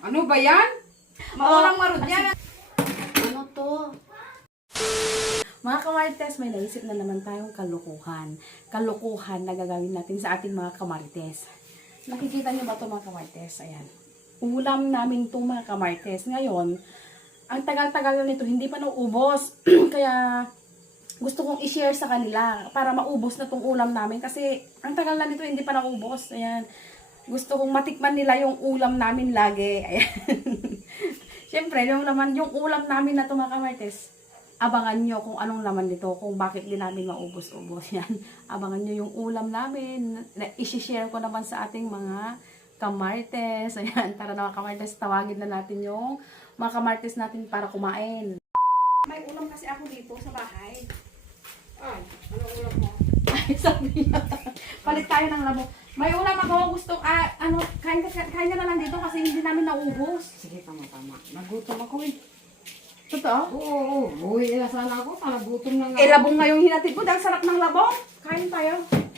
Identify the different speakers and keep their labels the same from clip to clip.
Speaker 1: Ano ba yan? Maulang marud yan.
Speaker 2: Ano to? Mga kamarites, may naisip na naman tayong kalukuhan. Kalukuhan na gagawin natin sa ating mga kamarites. Nakikita niyo ba ito mga kamarites? Ayan. Ulam namin ito mga kamarites. Ngayon, ang tagal-tagal na nito, hindi pa nauubos. Kaya, gusto kong i-share sa kanila para maubos na itong ulam namin. Kasi, ang tagal na nito, hindi pa naubos. Ayan. Gusto kong matikman nila yung ulam namin lagi. Ayan. Siyempre, yung ulam namin na ito mga kamarites, abangan nyo kung anong laman nito, kung bakit din namin maubos-ubos yan. Abangan nyo yung ulam namin. I-share ko naman sa ating mga kamarites. Ayan, tara na mga kamarites, tawagin na natin yung mga kamarites natin para kumain. May ulam kasi ako dito sa bahay.
Speaker 1: Ay, ano ulam mo?
Speaker 2: Ay, sabi niya. Palit tayo ng labo. May ulam ako, gusto, kain ka na lang dito kasi hindi namin naubos.
Speaker 1: Sige, tama-tama. Nagutom ako eh.
Speaker 2: Totoo?
Speaker 1: Oo. Buhay na sana ako. Sana gutom na nga.
Speaker 2: Eh, labong nga yung hinatid ko. Dahil sarap ng labong. Kain tayo.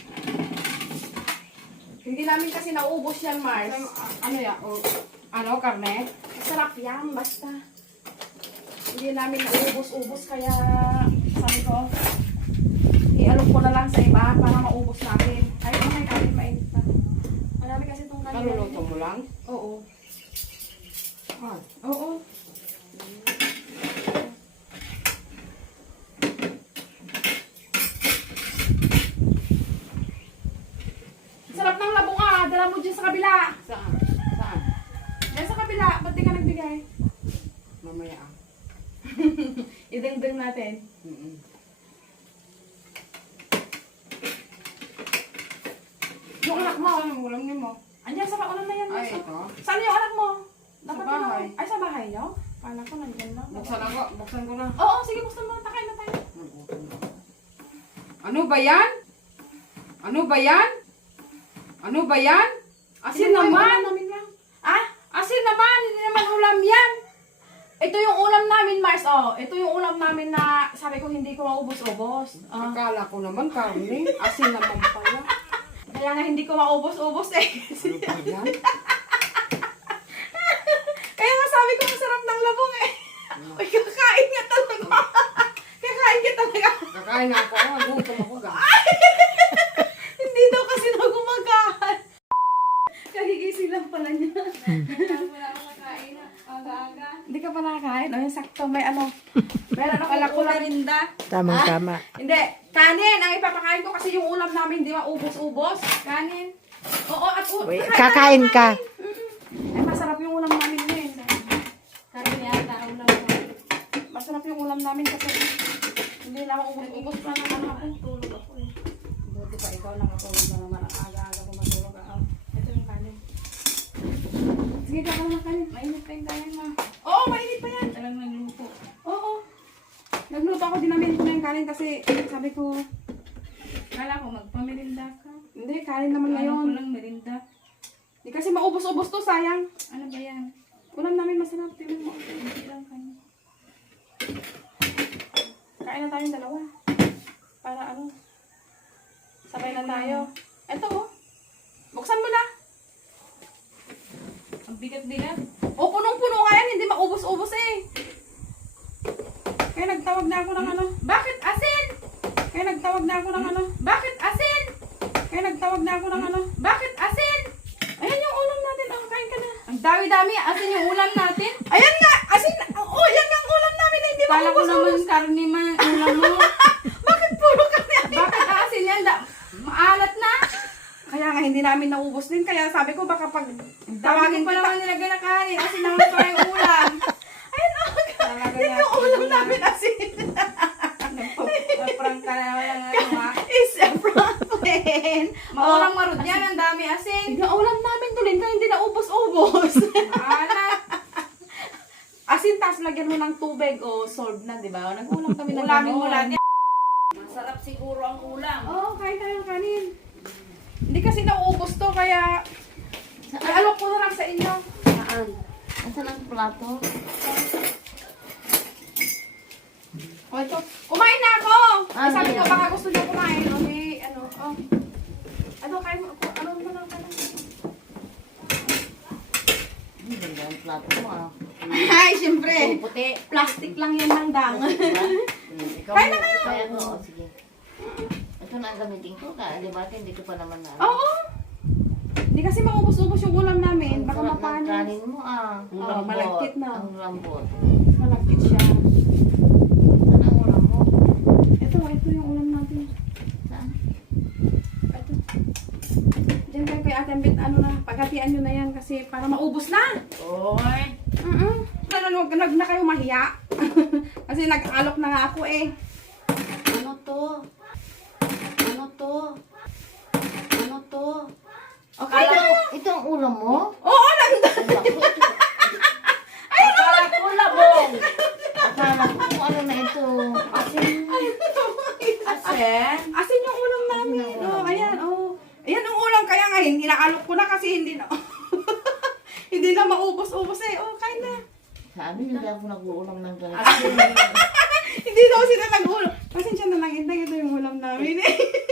Speaker 2: Hindi namin kasi naubos yan, Mars.
Speaker 1: Ano yan? Ano, karne?
Speaker 2: Sarap yan, basta. Hindi namin naubos-ubos. Kaya, sabi ko, i-alok ko na lang sa iba para maubos natin. Ay, may kanin mainit na. Marami kasi itong kanin.
Speaker 1: Kaluluto mo lang?
Speaker 2: Oo.
Speaker 1: Ay.
Speaker 2: Oo. Sarap ng labong dala mo dyan sa kabila.
Speaker 1: Saan? Saan?
Speaker 2: Dyan sa kabila, ba't di ka nagbigay?
Speaker 1: Mamaya ah.
Speaker 2: Idengdeng natin. Yung anak mo.
Speaker 1: Saan ang ulam niyo mo?
Speaker 2: Andyan sa kaunan na yan.
Speaker 1: Ay,
Speaker 2: Maso.
Speaker 1: ito.
Speaker 2: Saan yung anak mo?
Speaker 1: Sa bahay.
Speaker 2: Ay, sa bahay nyo? Kala ko nandyan lang.
Speaker 1: Buksan ako. Buksan ko na.
Speaker 2: Oo, sige, buksan mo. Takain na tayo.
Speaker 1: Nagutom na ako. Ano ba yan? Ano ba yan? Ano ba yan? Asin
Speaker 2: Sino
Speaker 1: naman!
Speaker 2: ulam namin lang? Ah? Asin naman! Hindi naman ulam yan! Ito yung ulam namin, Mars. Oh, ito yung ulam namin na sabi ko hindi ko maubos-ubos.
Speaker 1: Akala ko naman karne. Asin naman pala.
Speaker 2: Kaya nga hindi ko maubos-ubos eh.
Speaker 1: Ano ba yan?
Speaker 2: Kaya nga sabi ko masarap ng labong eh. Uy, kakain nga talaga. Kakain ka talaga.
Speaker 1: Kakain na ako. Nagutom ako ga.
Speaker 2: Hindi daw kasi na gumagahan. Kahigising lang pala niya.
Speaker 1: Wala ako kakain. Aga-aga.
Speaker 2: Hindi ka pa nakakain. O, yung sakto. May ano. Meron ako ulam.
Speaker 1: rinda.
Speaker 3: Tamang-tama.
Speaker 2: Hindi. Kanin. Ang ipapakain ko kasi yung ulam namin hindi maubos-ubos. Kanin. Oo, at
Speaker 3: Wait, kakain ka.
Speaker 2: Ay, masarap yung ulam namin ngayon.
Speaker 1: Kain yata. Ulam ko.
Speaker 2: Masarap yung ulam namin kasi hindi na maubos-ubos pa ng ano ako.
Speaker 1: Tulog ako eh. Buti pa ikaw nakatulog na naman. Ang aga-aga ko matulog.
Speaker 2: Ito yung kanin. Sige, kaka na kanin. Mainit pa yung kanin mo. Oo, mainit pa yan.
Speaker 1: Talagang nagluto.
Speaker 2: Oo. Nagluto ako, dinamin ko na yung kanin kasi sabi ko,
Speaker 1: Kala ko magpamirinda ka.
Speaker 2: hindi, kanin naman ngayon.
Speaker 1: Walang merinda.
Speaker 2: Hindi kasi maubos-ubos to, sayang.
Speaker 1: Ano ba yan?
Speaker 2: Ulam namin masarap. Tingnan mo.
Speaker 1: Hindi lang kayo.
Speaker 2: Kain na tayong dalawa. Para ano, sabay na tayo. Eto oh. Buksan mo na.
Speaker 1: Ang bigat-bigat.
Speaker 2: O, punong-puno nga yan. Hindi maubos-ubos eh. Kaya nagtawag na ako ng ano. Bakit asin? Kaya nagtawag na ako ng ano. Bakit asin? Kaya nagtawag na ako ng ano. Bakit asin? Ayan yung ulam natin. Oh, kain ka na.
Speaker 1: Ang dami-dami. Asin yung ulam natin.
Speaker 2: Ayan nga. Asin. Oh, yan ang ulam namin na hindi
Speaker 1: Kala ko naman
Speaker 2: maubos-ubos.
Speaker 1: karne man ulam mo.
Speaker 2: Bakit puro kami?
Speaker 1: Bakit asin yan? Maalat na.
Speaker 2: Kaya nga hindi namin naubos din. Kaya sabi ko baka pag
Speaker 1: Tawagin
Speaker 2: tawagin
Speaker 1: pa
Speaker 2: kita.
Speaker 1: naman nilagay na kanin. Asin naman pa yung ulam.
Speaker 2: Ayun oh.
Speaker 1: Talaga
Speaker 2: Yan yung ulam namin asin.
Speaker 1: Nagpa-prank ka na walang ano ha.
Speaker 2: Is a problem.
Speaker 1: Maulang marud yan. Ang dami asin.
Speaker 2: Yung ulam namin tulin kaya hindi na ubos-ubos.
Speaker 1: Maalat.
Speaker 2: Asin tas lagyan mo ng tubig o solve na, di ba? Nag-ulam kami ng
Speaker 1: Ulamin mo
Speaker 2: ganon.
Speaker 1: lang yan. Masarap siguro ang ulam.
Speaker 2: Oo, kain tayong kanin. Hindi kasi nauubos to, kaya ialok ko na lang sa inyo.
Speaker 3: Saan? Asan ang plato?
Speaker 2: O ito, kumain na ako!
Speaker 3: Ah,
Speaker 2: Sabi ko,
Speaker 3: yeah.
Speaker 2: baka gusto niyo kumain. Okay, ano, oh. Ano, kain mo, ano mo lang ka lang.
Speaker 3: Ang plato mo ah.
Speaker 2: Ay, syempre.
Speaker 3: Puti.
Speaker 2: Plastic lang yan ng dang.
Speaker 3: Diba? Ikaw
Speaker 2: Kaya
Speaker 3: mo.
Speaker 2: na kayo.
Speaker 3: Kaya ko. Oh, sige. Ito na ang gamitin ko. Di ba? Hindi ko pa naman na.
Speaker 2: Oo. Hindi kasi maubos-ubos yung ulam namin. Baka
Speaker 3: Ang sarap ng
Speaker 2: mapanis.
Speaker 3: kanin mo ah. Ang
Speaker 2: Oo,
Speaker 3: lambot.
Speaker 2: malagkit na.
Speaker 3: Ang lambot.
Speaker 2: Malagkit siya.
Speaker 3: Saan ang ulam mo?
Speaker 2: Ito yung ulam natin.
Speaker 3: Saan?
Speaker 2: Ito. Diyan kayo kay Ate Ambit, paghatian nyo na yan kasi para maubos na.
Speaker 3: Oy.
Speaker 2: Huwag na kayo mahiya. Kasi nag-alok na nga ako eh.
Speaker 3: Ano to? Ano to? Ano to?
Speaker 2: Okay
Speaker 3: Ito,
Speaker 2: na.
Speaker 3: ito ang ulam mo?
Speaker 2: Oo, nanda.
Speaker 3: Akala ko labong. Akala ko kung ano na ito. Asin. Asin?
Speaker 2: Asin yung ulam namin.
Speaker 3: Asin ang ulam mo?
Speaker 2: Ayan, Ayan ang ulam. Kaya nga, inaalok ko na kasi hindi na. Hindi na maubos-ubos eh. Kain na.
Speaker 3: Sabi hindi ako nag-uulam ng ganito.
Speaker 2: Hindi daw sila nag-ulam. Pasensya na lang, ito yung ulam namin eh.